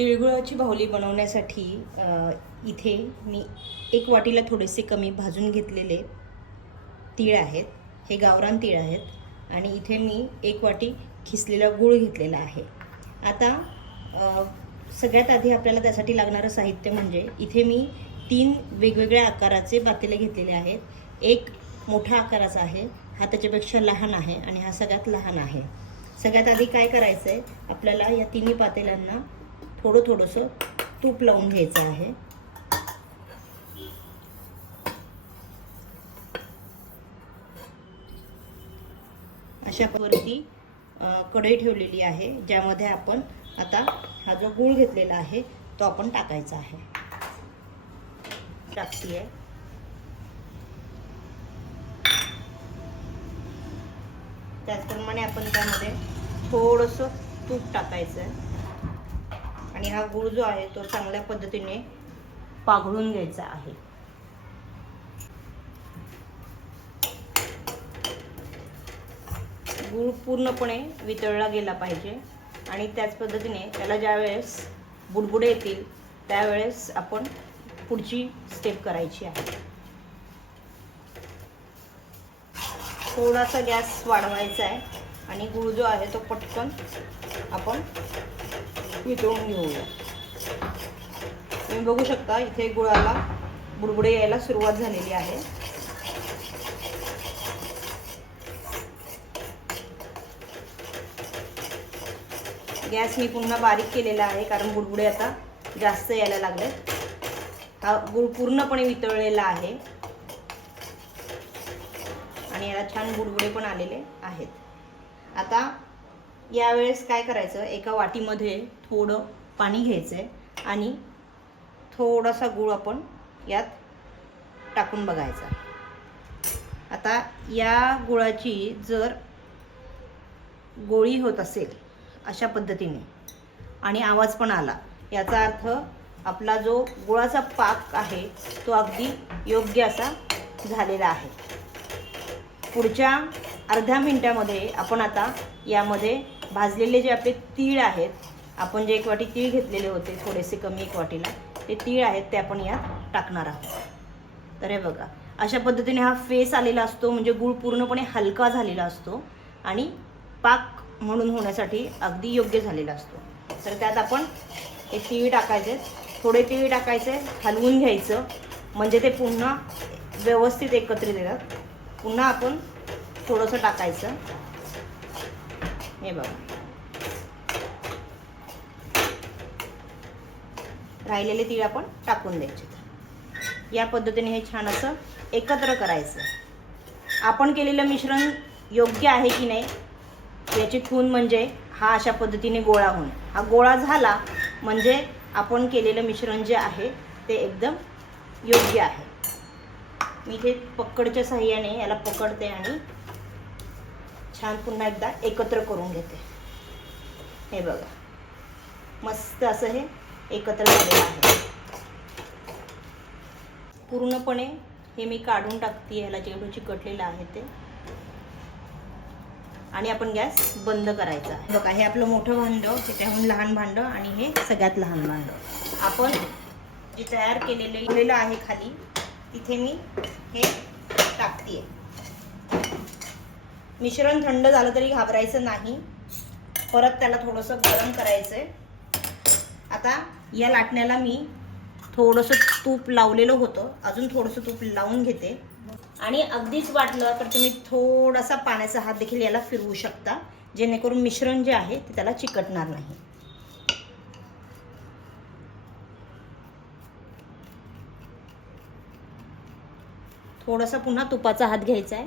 तिळगुळाची बाहुली बनवण्यासाठी इथे मी एक वाटीला थोडेसे कमी भाजून घेतलेले तीळ आहेत. हे गावरान तीळ आहेत आणि इथे मी एक वाटी खिसलेला गूळ घेतलेला आहे. आता सगळ्यात आधी आपल्याला त्यासाठी लागणारं साहित्य म्हणजे इथे मी तीन वेगवेगळ्या आकाराचे पातेले घेतलेले आहेत. एक मोठा आकाराचा आहे हा त्याच्यापेक्षा लहान आहे आणि हा सगळ्यात लहान आहे. सगळ्यात आधी काय करायचं आहे आपल्याला या तिन्ही पातेल्यांना थोडं थोडंसं तूप लावून घ्यायचं आहे. अशा वरती कढई ठेवलेली आहे ज्यामध्ये आपण आता हा जो गूळ घेतलेला आहे तो आपण टाकायचा आहे. टाकतीये. त्याचप्रमाणे आपण त्यामध्ये थोडंसं तूप टाकायचं आहे आणि हा गूळ जो आहे तो चांगल्या पद्धतीने पाघळून घ्यायचा आहे. गूळ पूर्णपणे वितळला गेला पाहिजे आणि त्याच पद्धतीने त्याला ज्या वेळेस बुडबुडे येतील त्यावेळेस आपण पुढची स्टेप करायची आहे. थोडासा गॅस वाढवायचा आहे आणि गूळ जो आहे तो पटकन आपण वितळून घेऊया तुम्ही बघू शकता इथे गुळाला बुडबुडे यायला सुरुवात झालेली आहे. गॅस मी पुन्हा बारीक केलेला आहे कारण बुडबुडे आता जास्त यायला लागले. हा गुळ पूर्णपणे वितळलेला आहे. आणि याला छान बुडबुडे पण आलेले आहेत. आता यावेळेस काय करायचं एका वाटीमध्ये थोडं पाणी घ्यायचं आहे आणि थोडासा गूळ आपण यात टाकून बघायचा. आता या गुळाची जर गोळी होत असेल अशा पद्धतीने आणि आवाज पण आला याचा अर्थ आपला जो गुळाचा पाक आहे तो अगदी योग्य असा झालेला आहे. पुढच्या अर्ध्या मिनिटामध्ये आपण आता यामध्ये भाजलेले जे आपले तीळ आहेत आपण जे एक वाटी तीळ घेतलेले होते थोडेसे कमी एक वाटीला ते तीळ आहेत ते आपण यात टाकणार आहोत. तर हे बघा अशा पद्धतीने हा फेस आलेला असतो म्हणजे गूळ पूर्णपणे हलका झालेला असतो आणि पाक म्हणून होण्यासाठी अगदी योग्य झालेला असतो. तर त्यात आपण हे तीळ टाकायचे थोडे तीळ टाकायचे हलवून घ्यायचं म्हणजे ते पुन्हा व्यवस्थित एकत्रित येतात. पुन्हा आपण थोडंसं टाकायचं. हे बघा. राहिलेले तीळ आपण टाकून द्यायचे. या पद्धतीने हे छान असं एकत्र करायचं. आपण केलेलं मिश्रण योग्य आहे की नाही याची खून म्हणजे हा अशा पद्धतीने गोळा होणे हा गोळा झाला म्हणजे आपण केलेलं मिश्रण जे आहे ते एकदम योग्य आहे. मी इथे पकडच्या साह्याने याला पकडते आणि छान पुन्हा एकदा एकत्र करून घेते. हे बघा. मस्त असं हे एकत्र झालेलं आहे. पूर्णपणे हे मी काढून टाकते ह्याला जेवढं चिकटलेलं आहे ते. आणि आपण गॅस बंद करायचा बघा हे आपलं मोठं भांडं हे त्याहून लहान भांडं आणि हे सगळ्यात लहान भांडं. आपण जे तयार केलेलं केलेलं आहे खाली तिथे मी हे टाकते मिश्रण थंड झालं तरी घाबरायचं नाही. परत त्याला थोडंसं गरम करायचं आहे आता या लाटण्याला मी थोडंसं तूप लावलेलं होतं. अजून थोडंसं तूप लावून घेते. आणि अगदीच वाटलं तर तुम्ही थोडासा पाण्याचा हात देखील याला फिरवू शकता. जेणेकरून मिश्रण जे आहे ते त्याला चिकटणार नाही. थोडासा पुन्हा तुपाचा हात घ्यायचा आहे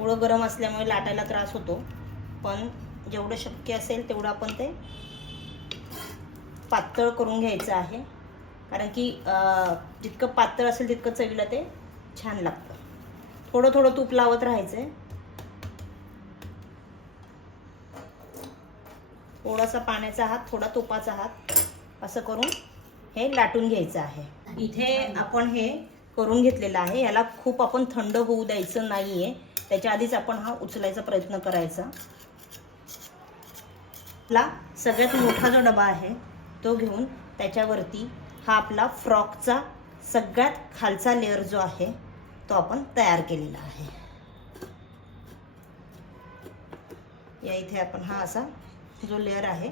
थोडं गरम असल्यामुळे लाटायला त्रास होतो. पण जेवढं शक्य असेल तेवढं आपण ते पातळ करून घ्यायचं आहे. कारण की जितकं पातळ असेल तितकं चवीला ते छान लागतं. थोडं थोडं तूप लावत राहायचं आहे थोडासा पाण्याचा हात थोडा तुपाचा हात असं करून हे लाटून घ्यायचं आहे. इथे आपण हे करून घेतलेलं आहे. याला खूप आपण थंड होऊ द्यायचं नाही आहे त्याच्या आधीच आपण हा उचलायचा प्रयत्न करायचा. आपला सगळ्यात मोठा जो डबा आहे तो घेऊन त्याच्यावरती हा आपला फ्रॉकचा सगळ्यात खालचा लेअर जो आहे तो आपण तयार केलेला आहे. या इथे आपण हा असा जो लेअर आहे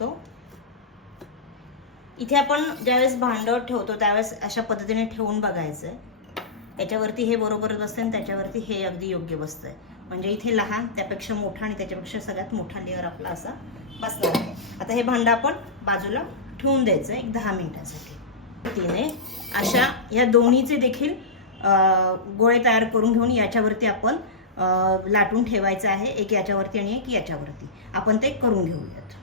तो इथे आपण ज्यावेळेस भांडं ठेवतो त्यावेळेस अशा पद्धतीने ठेवून बघायचं आहे याच्यावरती हे बरोबर बसतं आणि त्याच्यावरती हे अगदी योग्य बसतंय. म्हणजे इथे लहान त्यापेक्षा मोठा आणि त्याच्यापेक्षा सगळ्यात मोठा लेअर आपला असा बसणार आहे. आता हे भांडं आपण बाजूला ठेवून द्यायचं एक दहा मिनिटासाठी. तिने अशा या दोन्हीचे देखील गोळे तयार करून घेऊन याच्यावरती आपण लाटून ठेवायचं आहे. एक याच्यावरती आणि एक याच्यावरती. आपण ते करून घेऊयात.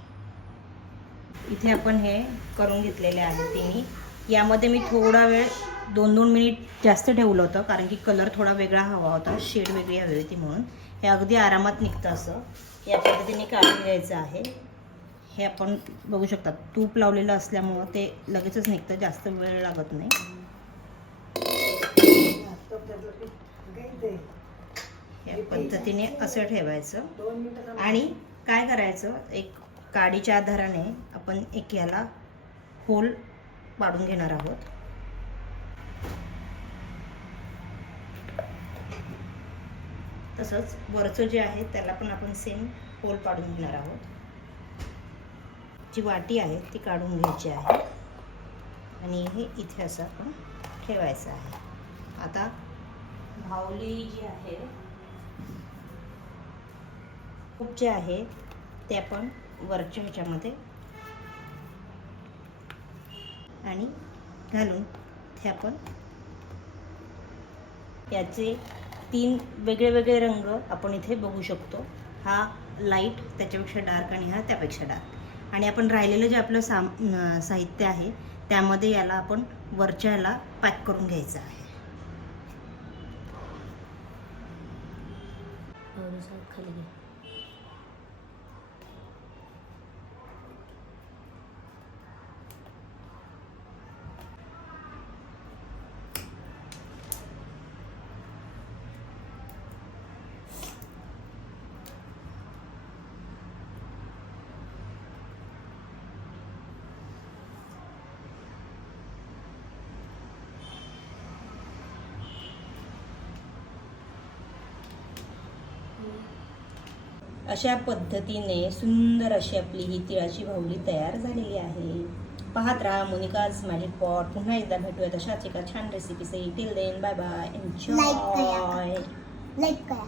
इथे आपण हे करून घेतलेले आहे तिन्ही. यामध्ये मी थोडा वेळ दोन दोन मिनिट जास्त ठेवलं होतं कारण की कलर थोडा वेगळा हवा होता शेड वेगळी हवी होती म्हणून. हे अगदी आरामात निघतं असं. या पद्धतीने काढून घ्यायचं आहे. हे आपण बघू शकता तूप लावलेलं असल्यामुळं ते लगेचच निघतं जास्त वेळ लागत नाही. या पद्धतीने असं ठेवायचं. आणि काय करायचं? एक काडीच्या आधाराने आपण एक याला होल पाडून घेणार आहोत. तसंच वरचं जे आहे त्याला पण आपण सेम होल पाडून घेणार आहोत. जी वाटी आहे ती काढून घ्यायची आहे. आणि हे इथे असं आपण ठेवायचं आहे. आता भावली जी आहे खूप जे आहे ते आपण वरच्या ह्याच्यामध्ये आणि घालून ते आपण याचे तीन वेगळे वेगळे रंग आपण इथे बघू शकतो. हा लाइट त्याच्यापेक्षा डार्क आणि हा त्यापेक्षा डार्क आणि आपण राहिलेलं जे आपलं साम साहित्य आहे त्यामध्ये याला आपण वरच्या याला पॅक करून घ्यायचं आहे. खाली घे. अशा पद्धतीने सुंदर अशी आपली ही तिळाची भावली तयार झालेली आहे. पाहत राहा मोनिकाज मॅजिक पॉट पुन्हा एकदा भेटूयात अशाच एका छान रेसिपीसही till then bye bye. Enjoy like करा.